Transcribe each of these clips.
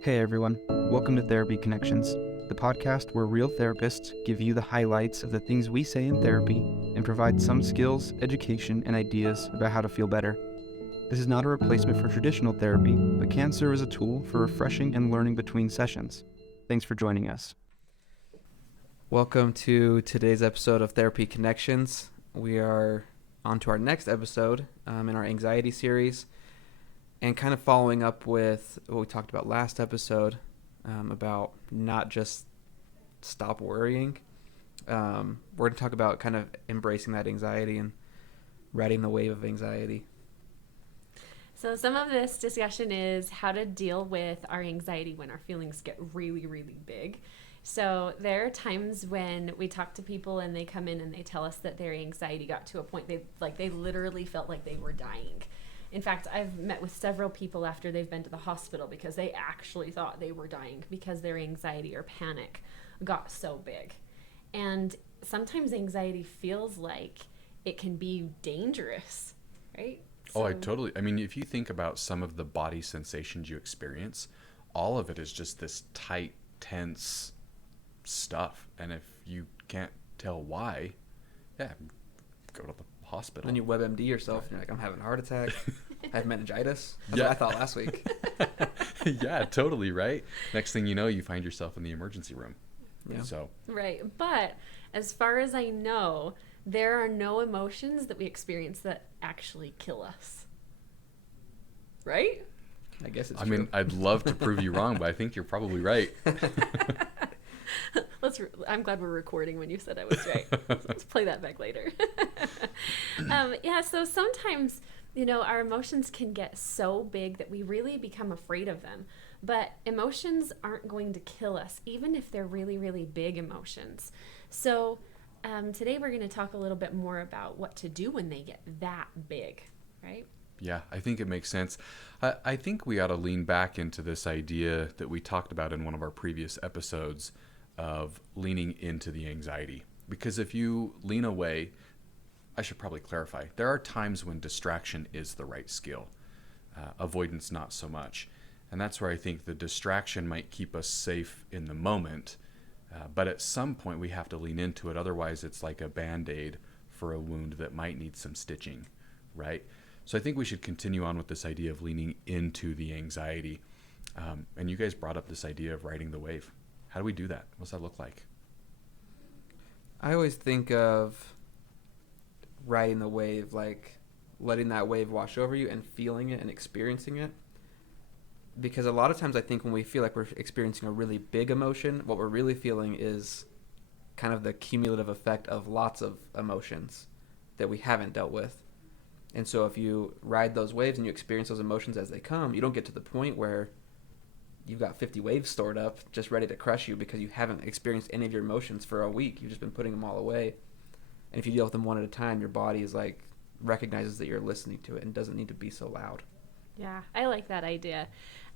Hey everyone, welcome to Therapy Connections, the podcast where real therapists give you the highlights of the things we say in therapy and provide some skills, education, and ideas about how to feel better. This is not a replacement for traditional therapy, but can serve as a tool for refreshing and learning between sessions. Thanks for joining us. Welcome to today's episode of Therapy Connections. We are on to our next episode in our anxiety series, and kind of following up with what we talked about last episode about not just stop worrying. We're going to talk about kind of embracing that anxiety and riding the wave of anxiety. So some of this discussion is how to deal with our anxiety when our feelings get really, really big. So there are times when we talk to people and they come in and they tell us that their anxiety got to a point they literally felt like they were dying. In fact, I've met with several people after they've been to the hospital because they actually thought they were dying because their anxiety or panic got so big. And sometimes anxiety feels like it can be dangerous, right? Oh, I mean, if you think about some of the body sensations you experience, all of it is just this tight, tense stuff. And if you can't tell why, go to the hospital. Then you WebMD yourself and you're like, I'm having a heart attack. I have meningitis. That's Yeah. what I thought last week. Yeah, totally, right? Next thing you know, you find yourself in the emergency room. Yeah. So, Right. But as far as I know, there are no emotions that we experience that actually kill us. Right? I guess it's I true. mean, I'd love to prove you wrong, but I think you're probably right. I'm glad we're recording when you said I was right. Let's play that back later. So sometimes, our emotions can get so big that we really become afraid of them. But emotions aren't going to kill us, even if they're really, really big emotions. So today we're going to talk a little bit more about what to do when they get that big, right? Yeah, I think it makes sense. I think we ought to lean back into this idea that we talked about in one of our previous episodes of leaning into the anxiety. Because if you lean away, I should probably clarify, there are times when distraction is the right skill, avoidance not so much. And that's where I think the distraction might keep us safe in the moment, but at some point we have to lean into it. Otherwise, it's like a Band-Aid for a wound that might need some stitching, right? So I think we should continue on with this idea of leaning into the anxiety. And you guys brought up this idea of riding the wave. How do we do that? What's that look like? I always think of riding the wave, like letting that wave wash over you and feeling it and experiencing it. Because a lot of times I think when we feel like we're experiencing a really big emotion, what we're really feeling is kind of the cumulative effect of lots of emotions that we haven't dealt with. And so if you ride those waves and you experience those emotions as they come, you don't get to the point where you've got 50 waves stored up just ready to crush you because you haven't experienced any of your emotions for a week. You've just been putting them all away. And if you deal with them one at a time, your body is recognizes that you're listening to it and doesn't need to be so loud. Yeah, I like that idea.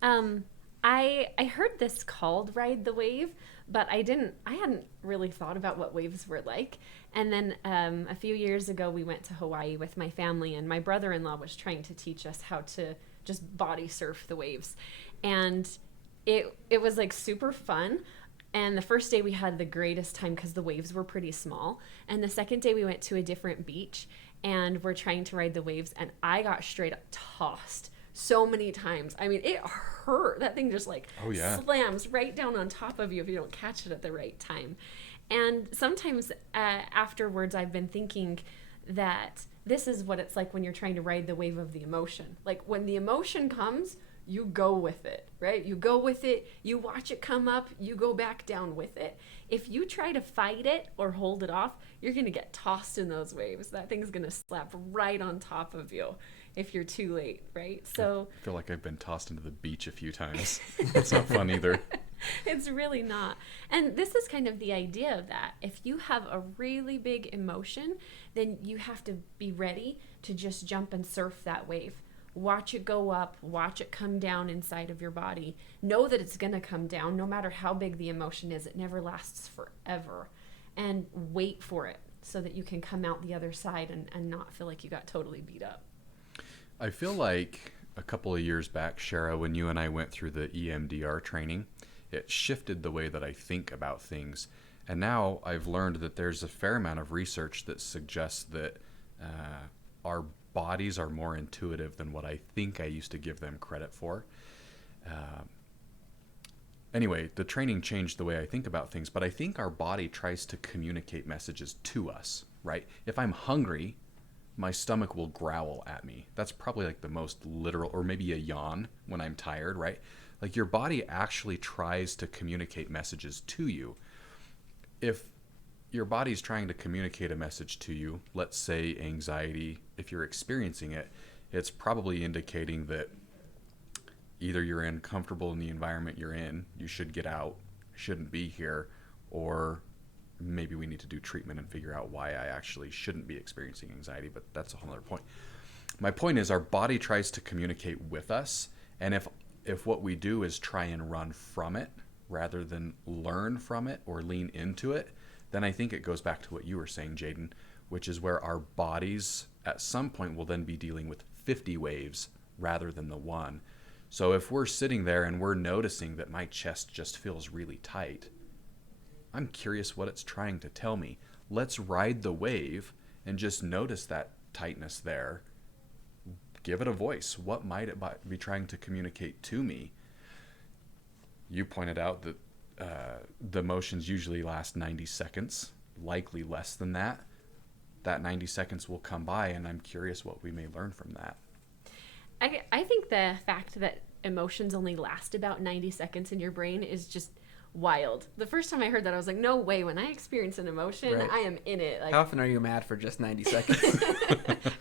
I heard this called Ride the Wave, but I hadn't really thought about what waves were like. And then a few years ago, we went to Hawaii with my family, and my brother-in-law was trying to teach us how to just body surf the waves. And it was super fun. And the first day we had the greatest time because the waves were pretty small. And the second day we went to a different beach and we're trying to ride the waves, and I got straight up tossed so many times. I mean, it hurt. That thing just slams right down on top of you if you don't catch it at the right time. And sometimes afterwards I've been thinking that this is what it's like when you're trying to ride the wave of the emotion. Like when the emotion comes, you go with it, right? You go with it, you watch it come up, you go back down with it. If you try to fight it or hold it off, you're going to get tossed in those waves. That thing's going to slap right on top of you if you're too late, right? So I feel like I've been tossed into the beach a few times. That's not fun either. It's really not. And this is kind of the idea of that. If you have a really big emotion, then you have to be ready to just jump and surf that wave. Watch it go up, watch it come down inside of your body. Know that it's going to come down no matter how big the emotion is. It never lasts forever. And wait for it so that you can come out the other side and not feel like you got totally beat up. I feel like a couple of years back, Shara, when you and I went through the EMDR training, it shifted the way that I think about things. And now I've learned that there's a fair amount of research that suggests that our bodies are more intuitive than what I think I used to give them credit for. Anyway, the training changed the way I think about things, but I think our body tries to communicate messages to us, right? If I'm hungry, my stomach will growl at me. That's probably like the most literal, or maybe a yawn when I'm tired, right? Like your body actually tries to communicate messages to you. If your body's trying to communicate a message to you, let's say anxiety, if you're experiencing it, it's probably indicating that either you're uncomfortable in the environment you're in, you should get out, shouldn't be here, or maybe we need to do treatment and figure out why I actually shouldn't be experiencing anxiety, but that's a whole other point. My point is our body tries to communicate with us, and if what we do is try and run from it rather than learn from it or lean into it, then I think it goes back to what you were saying, Jaden, which is where our bodies at some point will then be dealing with 50 waves rather than the one. So if we're sitting there and we're noticing that my chest just feels really tight, I'm curious what it's trying to tell me. Let's ride the wave and just notice that tightness there. Give it a voice. What might it be trying to communicate to me? You pointed out that the emotions usually last 90 seconds, likely less than that. That 90 seconds will come by, and I'm curious what we may learn from that. I think the fact that emotions only last about 90 seconds in your brain is just wild. The first time I heard that, I was like, no way. When I experience an emotion, Right. I am in it. Like, How often are you mad for just 90 seconds?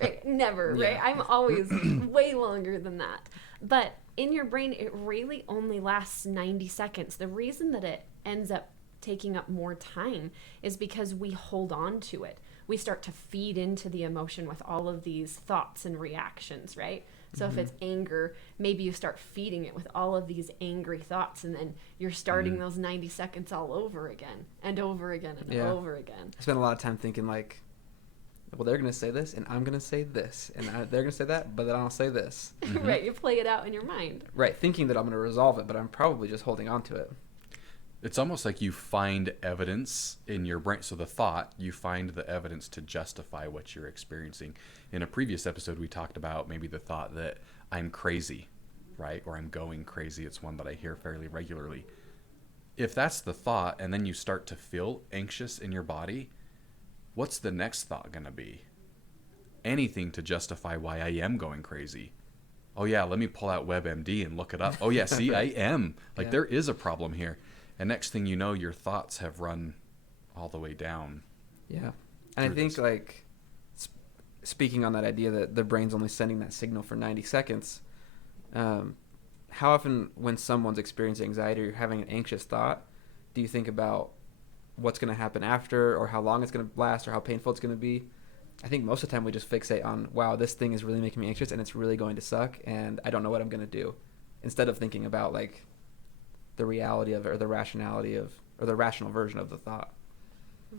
right, never, right? Yeah. I'm always way longer than that. But in your brain, it really only lasts 90 seconds. The reason that it ends up taking up more time is because we hold on to it. We start to feed into the emotion with all of these thoughts and reactions, right? So if it's anger, maybe you start feeding it with all of these angry thoughts, and then you're starting those 90 seconds all over again and over again and Yeah. over again. I spent a lot of time thinking like, well, they're going to say this, and I'm going to say this, and they're going to say that, but then I'll say this. Right, you play it out in your mind. Right, thinking that I'm going to resolve it, but I'm probably just holding on to it. It's almost like you find evidence in your brain. So the thought, you find the evidence to justify what you're experiencing. In a previous episode, we talked about maybe the thought that I'm crazy, right? Or I'm going crazy. It's one that I hear fairly regularly. If that's the thought, and then you start to feel anxious in your body, what's the next thought going to be? Anything to justify why I am going crazy. Oh yeah, let me pull out WebMD and look it up. Oh yeah, see, I am. Like Yeah. there is a problem here. And next thing you know, your thoughts have run all the way down. Yeah. And I Through think this. like speaking on that idea that the brain's only sending that signal for 90 seconds, how often when someone's experiencing anxiety or having an anxious thought, do you think about what's going to happen after, or how long it's going to last, or how painful it's going to be? I think most of the time we just fixate on, wow, this thing is really making me anxious and it's really going to suck and I don't know what I'm going to do, instead of thinking about like the reality of it, or the rationality of, or the rational version of the thought.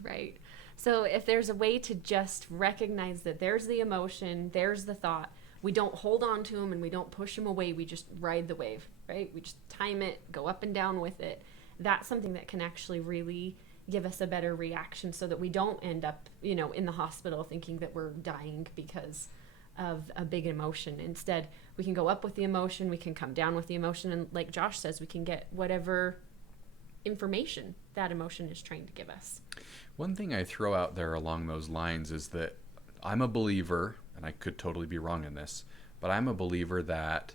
Right. So if there's a way to just recognize that there's the emotion, there's the thought, we don't hold on to them and we don't push them away, we just ride the wave, right? We just time it, go up and down with it. That's something that can actually really give us a better reaction, so that we don't end up, in the hospital thinking that we're dying because of a big emotion. Instead, we can go up with the emotion, we can come down with the emotion, and like Josh says, we can get whatever information that emotion is trying to give us. One thing I throw out there along those lines is that I'm a believer, and I could totally be wrong in this, but I'm a believer that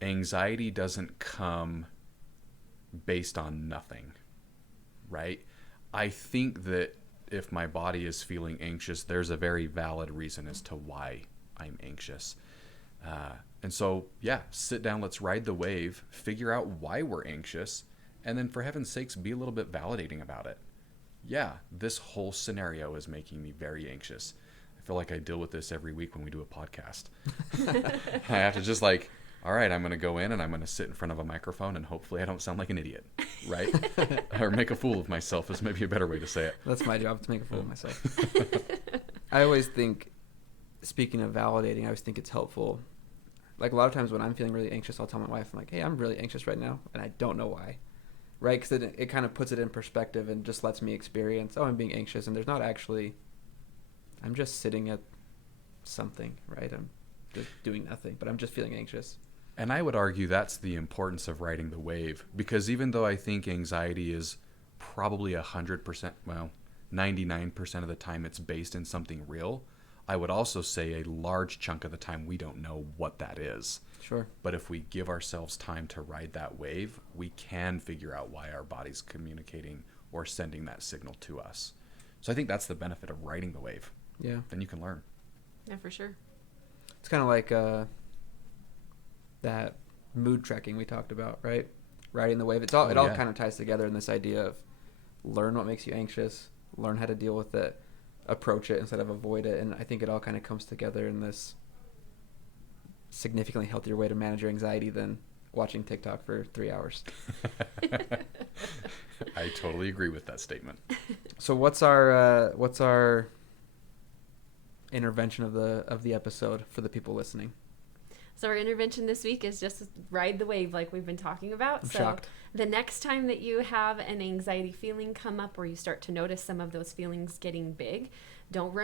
anxiety doesn't come based on nothing, right? I think that if my body is feeling anxious, there's a very valid reason as to why I'm anxious. And so, yeah, sit down, let's ride the wave, figure out why we're anxious, and then for heaven's sakes, be a little bit validating about it. Yeah, this whole scenario is making me very anxious. I feel like I deal with this every week when we do a podcast. I have to just like, all right, I'm going to go in and I'm going to sit in front of a microphone and hopefully I don't sound like an idiot, right? Or make a fool of myself is maybe a better way to say it. That's my job, to make a fool of myself. I always think, speaking of validating, I always think it's helpful. Like a lot of times when I'm feeling really anxious, I'll tell my wife, I'm like, hey, I'm really anxious right now, and I don't know why. Right? Because it kind of puts it in perspective and just lets me experience, oh, I'm being anxious, and there's not actually, I'm just sitting at something, right? I'm just doing nothing, but I'm just feeling anxious. And I would argue that's the importance of riding the wave, because even though I think anxiety is probably 100%, well, 99% of the time it's based in something real, I would also say a large chunk of the time we don't know what that is. Sure. But if we give ourselves time to ride that wave, we can figure out why our body's communicating or sending that signal to us. So I think that's the benefit of riding the wave. Yeah. Then you can learn. Yeah, for sure. It's kind of like that mood trekking we talked about, right? Riding the wave. It all kind of ties together in this idea of learn what makes you anxious, learn how to deal with it, approach it instead of avoid it. And I think it all kind of comes together in this significantly healthier way to manage your anxiety than watching TikTok for 3 hours. I totally agree with that statement. So what's our intervention of the episode for the people listening? So our intervention this week is just ride the wave like we've been talking about. I'm so shocked. The next time that you have an anxiety feeling come up or you start to notice some of those feelings getting big, don't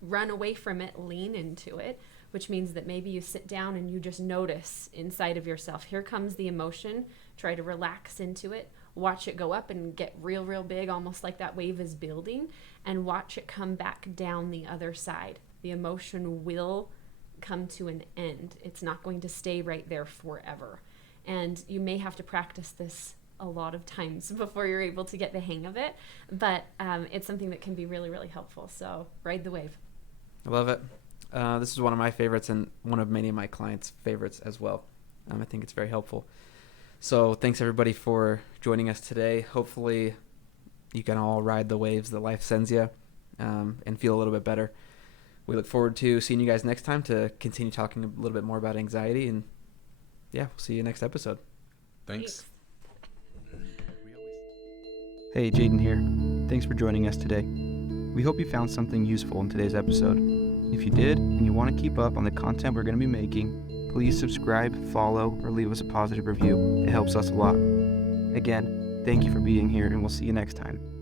run away from it, lean into it, which means that maybe you sit down and you just notice inside of yourself, here comes the emotion, try to relax into it, watch it go up and get real, real big, almost like that wave is building, and watch it come back down the other side. The emotion will come to an end. It's not going to stay right there forever. And you may have to practice this a lot of times before you're able to get the hang of it, but it's something that can be really, really helpful. So ride the wave. I love it. This is one of my favorites and one of many of my clients' favorites as well. I think it's very helpful. So thanks everybody for joining us today. Hopefully you can all ride the waves that life sends you and feel a little bit better. We look forward to seeing you guys next time to continue talking a little bit more about anxiety. And yeah, we'll see you next episode. Thanks. Hey, Jaden here. Thanks for joining us today. We hope you found something useful in today's episode. If you did, and you want to keep up on the content we're going to be making, please subscribe, follow, or leave us a positive review. It helps us a lot. Again, thank you for being here, and we'll see you next time.